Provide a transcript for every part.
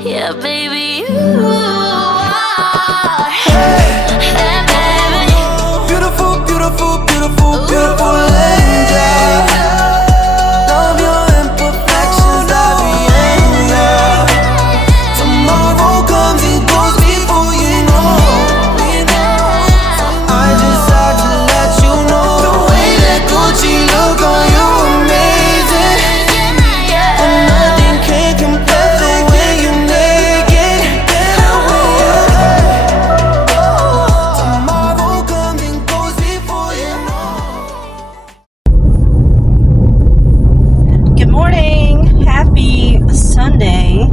Yeah, baby, you are. Hey, baby. Beautiful, beautiful, beautiful, beautiful angel. Love your imperfections, I be angel. Tomorrow comes and goes before you know. I just had to let you know the way that Gucci look on you amazing. And nothing can compare the way you naked. Tomorrow comes and goes before you know. Good morning. Happy Sunday.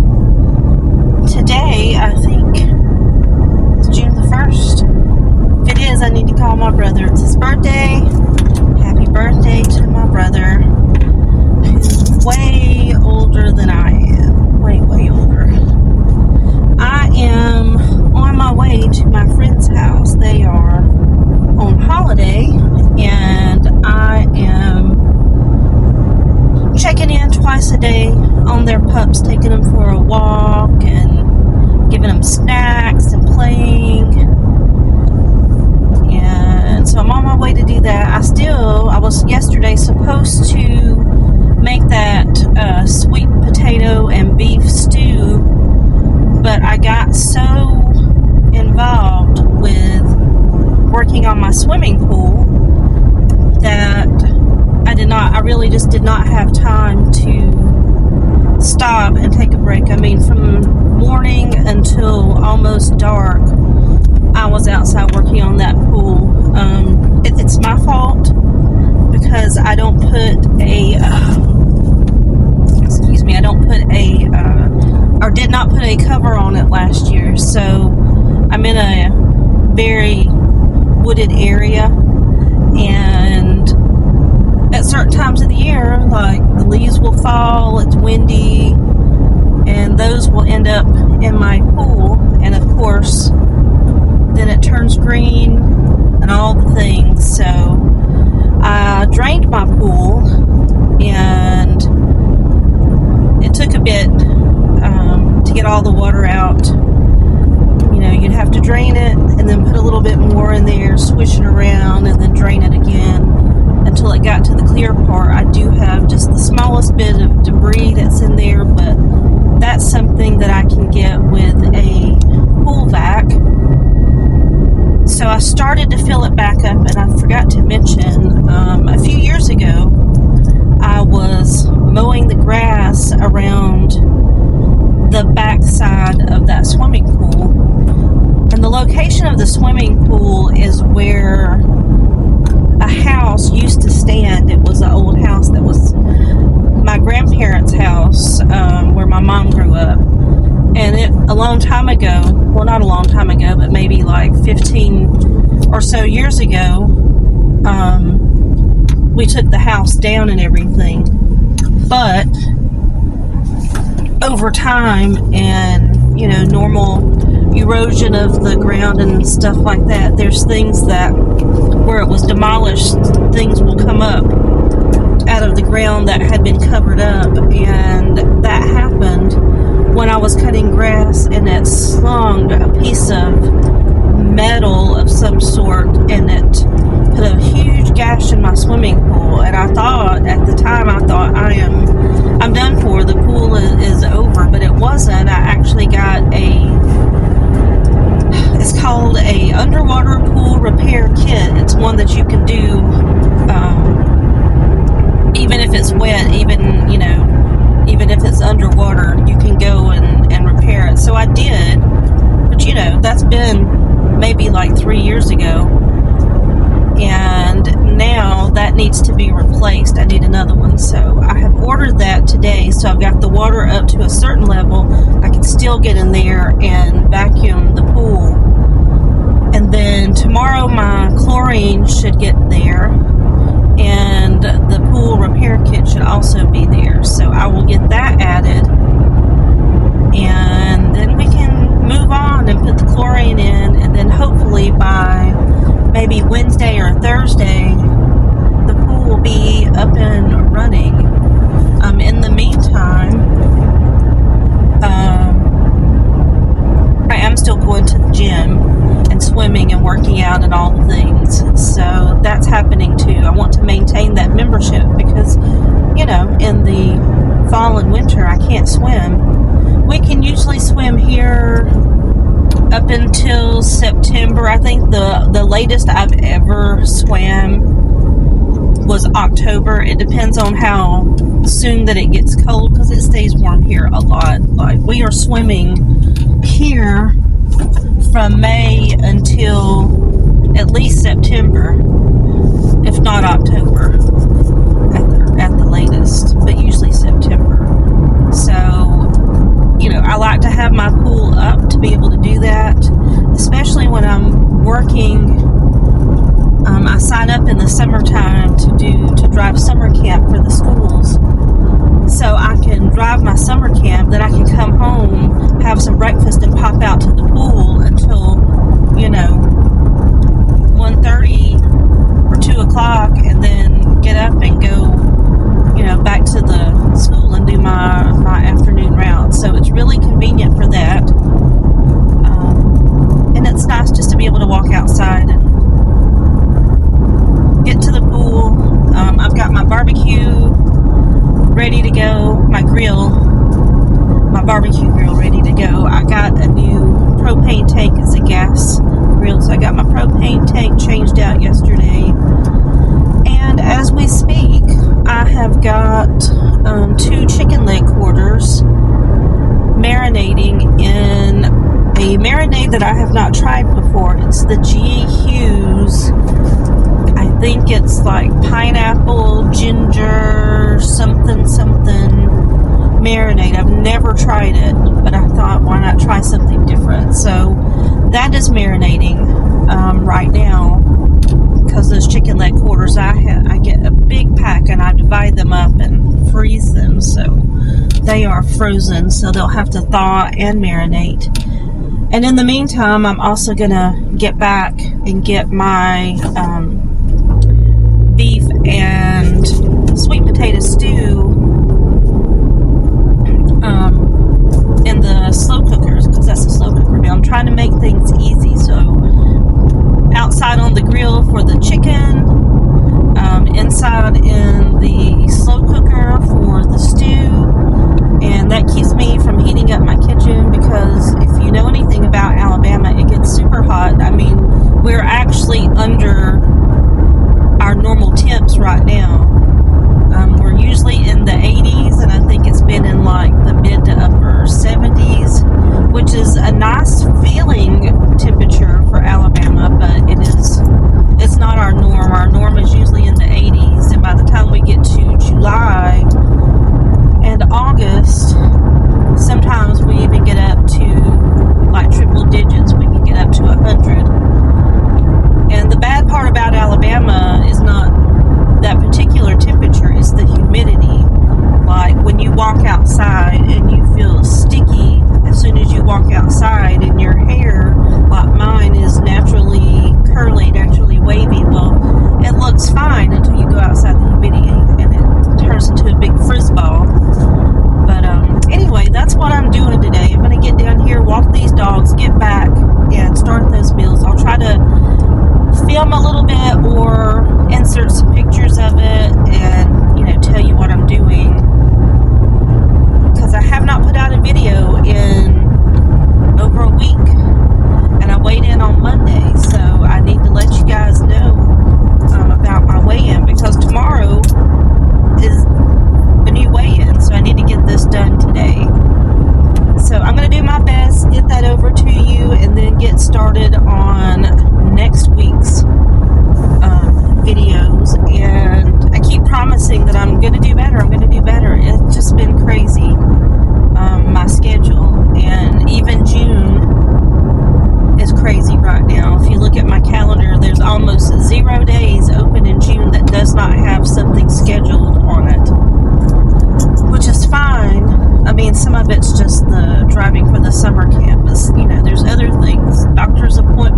Today, I think, is June the 1st. If it is, I need to call my brother. It's his birthday. Happy birthday to my brother, who's way older than I am. Way, way older. I am on my way to my friend's house. They are on holiday, and I am checking in twice a day on their pups, taking them for a walk and giving them snacks and playing. And so I'm on my way to do that. I was yesterday supposed to make that sweet potato and beef stew, but I got so involved with working on my swimming pool that I really just did not have time to stop and take a break. I mean, from morning until almost dark, I was outside working on that pool. It's my fault because I don't put did not put a cover on it last year. So I'm in a very wooded area, and at certain times of the year, like the leaves will fall, it's windy, and those will end up in my pool, and of course then it turns green and all the things. So I drained my pool, and it took a bit to get all the water out. You know, you'd have to drain it and then put a little bit more in there, swish it around, and then drain it again until it got to the clear part. I do have just the smallest bit of debris that's in there, but that's something that I can get with a pool vac. So I started to fill it back up, and I forgot to mention, a few years ago, I was mowing the grass around the back side of that swimming pool. And the location of the swimming pool is where a house used to stand. It was an old house that was my grandparents' house, where my mom grew up. And a long time ago, well, not a long time ago, but maybe like 15 or so years ago, we took the house down and everything. But over time and, normal erosion of the ground and stuff like that, there's things that where it was demolished, things will come up out of the ground that had been covered up, and that happened when I was cutting grass, and it slung a piece of metal of some sort, and it put a huge gash in my swimming pool. And I thought at the time, I'm done for, the pool is over, but it wasn't. I actually got it's called a underwater pool repair kit. It's one that you can do even if it's wet, even if it's underwater, you can go and repair it. So I did, but that's been maybe like 3 years ago, and now that needs to be replaced. I need another one, so I have ordered that today. So I've got the water up to a certain level. I can still get in there and vacuum the pool, and then tomorrow my chlorine should get there, and the pool repair kit should also be there. So I will get that added, and then we can move on and put the chlorine in, and then hopefully by maybe Wednesday or Thursday, the pool will be up and running. In the meantime, working out and all the things. So that's happening too. I want to maintain that membership because, you know, in the fall and winter, I can't swim. We can usually swim here up until September. I think the latest I've ever swam was October. It depends on how soon that it gets cold because it stays warm here a lot. Like, we are swimming here from May until at least September, if not October at the latest, but usually September. So, you know, I like to have my pool up to be able to do that, especially when I'm working. I sign up in the summertime to drive summer camp for the schools. So I can drive my summer camp, then I can come home, have some breakfast, and pop out to the pool until, you know, 1:30 or 2 o'clock, and then get up and go, you know, back to the school and do my afternoon route. So it's really convenient for that. And it's nice just to be able to walk outside and get to the pool. I've got my barbecue ready to go, my barbecue grill ready to go. I got a new propane tank. It's a gas grill, so I got my propane tank changed out yesterday. And as we speak, I have got 2 chicken leg quarters marinating in a marinade that I have not tried before. It's the G. Hughes. I think it's like pineapple, ginger, something marinade. I've never tried it, but I thought, why not try something different? So that is marinating right now, because those chicken leg quarters, I get a big pack and I divide them up and freeze them, so they are frozen, so they'll have to thaw and marinate. And in the meantime, I'm also gonna get back and get my beef and sweet potato stew in the slow cookers, because that's the slow cooker meal. I'm trying to make things easy, so outside on the grill for the chicken, inside in the slow cooker for the stew, and that keeps me from heating up my kitchen, because if you know anything about Alabama, it gets super hot. I mean, we're actually under our normal temps right now. We're usually in the 80s, and I think it's been in like the mid to upper 70s, which is a nice feeling temperature for Alabama, but it's not our norm. Our norm is usually in the 80s, and by the time we get to July and August, sometimes we even get up to like triple digits. We can get up to 100. And the bad part about Alabama is not that particular temperature, it's the humidity. Like when you walk outside and you feel sticky as soon as you walk outside, and your hair, like mine, is naturally curly, naturally wavy. Well, it looks fine until you go outside the humidity and it turns into a big frizz ball. But anyway, that's what I'm doing today. I'm going to get down here, walk these dogs, get back, and start those meals. I'll try to film a little bit or insert some pictures of it and, you know, tell you what I'm doing, because I have not put out a video in over a week, and I weighed in on Monday, so I need to let you guys know about my weigh-in, because tomorrow is a new weigh-in, so I need to get this done today. So I'm going to do my best, get that over to you, and then get started on next week's videos. And I keep promising that I'm going to do better. It's just been crazy, my schedule. And even June is crazy right now. If you look at my calendar, there's almost 0 days open in June that does not have something scheduled on it, which is fine. I mean, some of it's just the driving for the summer camp. You know, there's other things, doctor's appointments,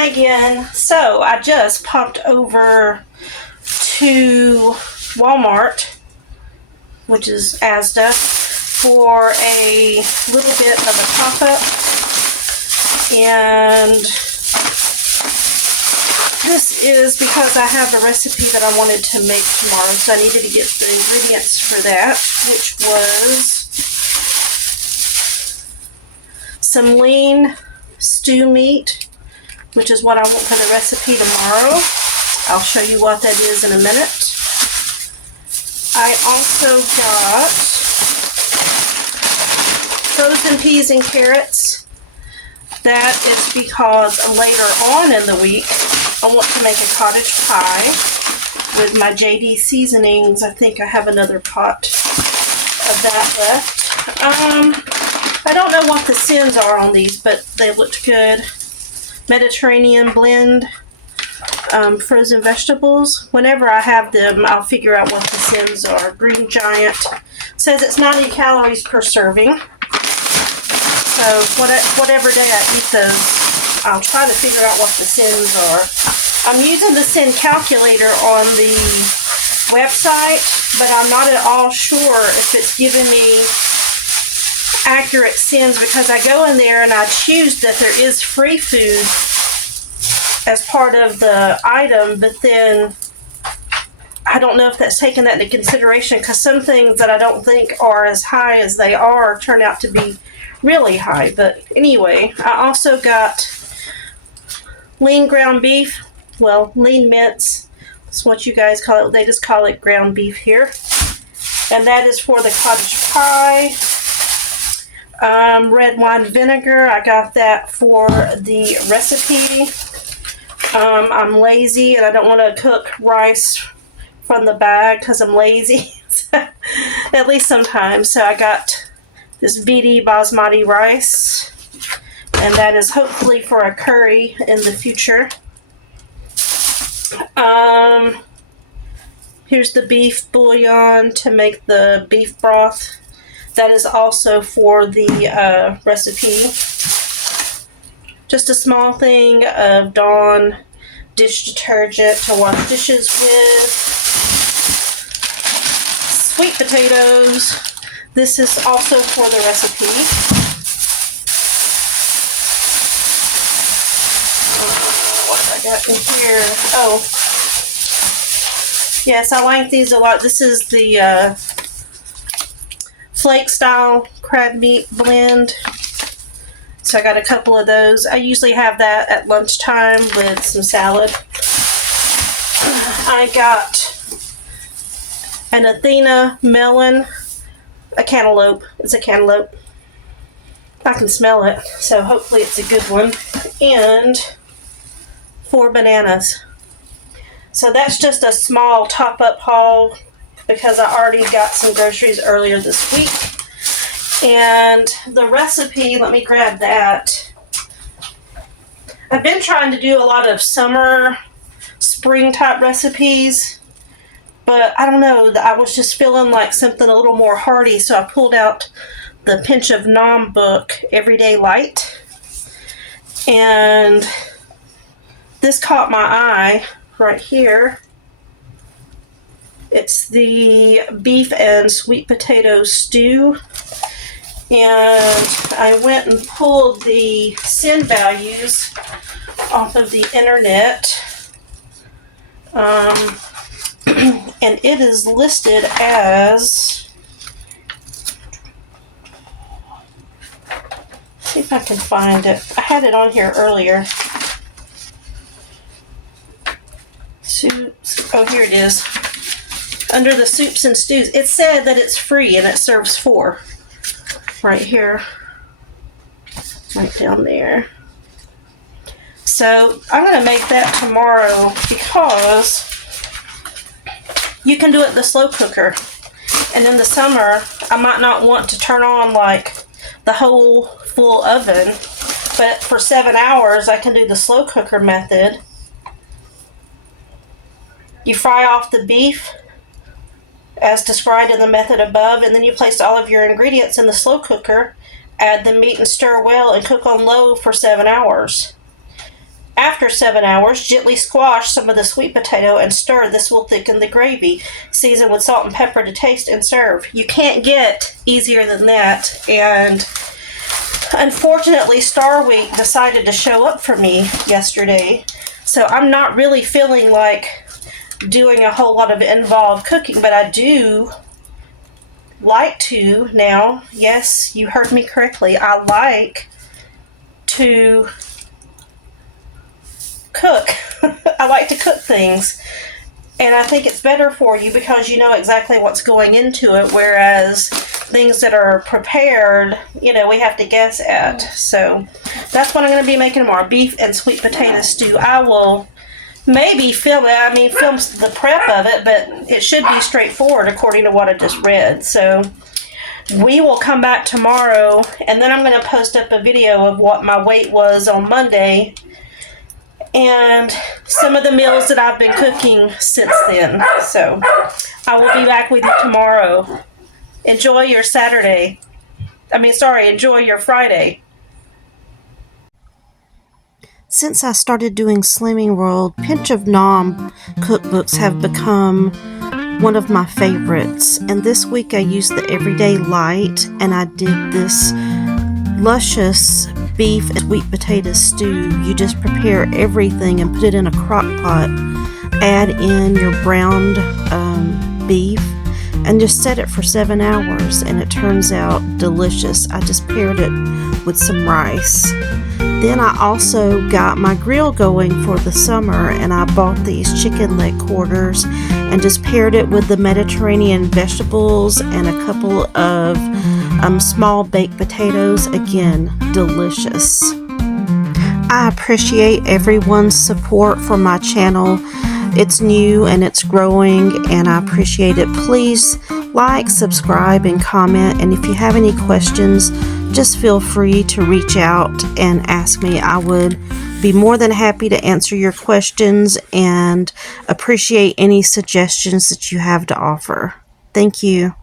Hi again. So I just popped over to Walmart, which is Asda, for a little bit of a top-up. And this is because I have a recipe that I wanted to make tomorrow, so I needed to get the ingredients for that, which was some lean stew meat, which is what I want for the recipe tomorrow. I'll show you what that is in a minute. I also got frozen peas and carrots. That is because later on in the week, I want to make a cottage pie with my JD seasonings. I think I have another pot of that left. I don't know what the sins are on these, but they looked good. Mediterranean blend, frozen vegetables. Whenever I have them, I'll figure out what the sins are. Green Giant says it's 90 calories per serving. So whatever day I eat those, I'll try to figure out what the sins are. I'm using the sin calculator on the website, but I'm not at all sure if it's giving me accurate sins, because I go in there and I choose that there is free food as part of the item, but then I don't know if that's taking that into consideration, because some things that I don't think are as high as they are turn out to be really high. But anyway, I also got lean ground beef, well, lean mince. That's what you guys call it. They just call it ground beef here. And that is for the cottage pie. Red wine vinegar, I got that for the recipe. I'm lazy and I don't want to cook rice from the bag because I'm lazy, at least sometimes. So I got this BD basmati rice, and that is hopefully for a curry in the future. Here's the beef bouillon to make the beef broth. That is also for the recipe. Just a small thing of Dawn dish detergent to wash dishes with. Sweet potatoes. This is also for the recipe. What have I got in here? Oh, yes, I like these a lot. This is the flake style crab meat blend. So I got a couple of those. I usually have that at lunchtime with some salad. I got an Athena melon, a cantaloupe. It's a cantaloupe. I can smell it, so hopefully it's a good one. And 4 bananas. So that's just a small top-up haul because I already got some groceries earlier this week. And the recipe, let me grab that. I've been trying to do a lot of summer, spring type recipes, but I don't know, I was just feeling like something a little more hearty, so I pulled out the Pinch of Nom book, Everyday Light. And this caught my eye right here. It's the beef and sweet potato stew. And I went and pulled the sin values off of the internet. And it is listed as, see if I can find it. I had it on here earlier. Soups. Oh, here it is. Under the soups and stews. It said that it's free and it serves 4. Right here. Right down there. So I'm going to make that tomorrow because you can do it in the slow cooker. And in the summer, I might not want to turn on like the whole full oven. But for 7 hours, I can do the slow cooker method. You fry off the beef as described in the method above, and then you place all of your ingredients in the slow cooker, add the meat and stir well, and cook on low for 7 hours. After 7 hours, gently squash some of the sweet potato and stir. This will thicken the gravy. Season with salt and pepper to taste and serve. You can't get easier than that. And unfortunately, Star Week decided to show up for me yesterday. So I'm not really feeling like doing a whole lot of involved cooking, but I do like to now. Yes, you heard me correctly. I like to cook. I like to cook things, and I think it's better for you because you know exactly what's going into it, whereas things that are prepared, you know, we have to guess at. So that's what I'm going to be making tomorrow, beef and sweet potato stew. I will maybe film the prep of it, but it should be straightforward according to what I just read. So we will come back tomorrow, and then I'm going to post up a video of what my weight was on Monday and some of the meals that I've been cooking since then. So I will be back with you tomorrow. Enjoy your Saturday. Enjoy your Friday. Since I started doing Slimming World, Pinch of Nom cookbooks have become one of my favorites. And this week I used the Everyday Light, and I did this luscious beef and sweet potato stew. You just prepare everything and put it in a crock pot. Add in your browned beef and just set it for 7 hours, and it turns out delicious. I just paired it with some rice. Then I also got my grill going for the summer, and I bought these chicken leg quarters and just paired it with the Mediterranean vegetables and a couple of small baked potatoes. Again, delicious. I appreciate everyone's support for my channel. It's new and it's growing, and I appreciate it. Please like, subscribe, and comment. And if you have any questions, just feel free to reach out and ask me. I would be more than happy to answer your questions and appreciate any suggestions that you have to offer. Thank you.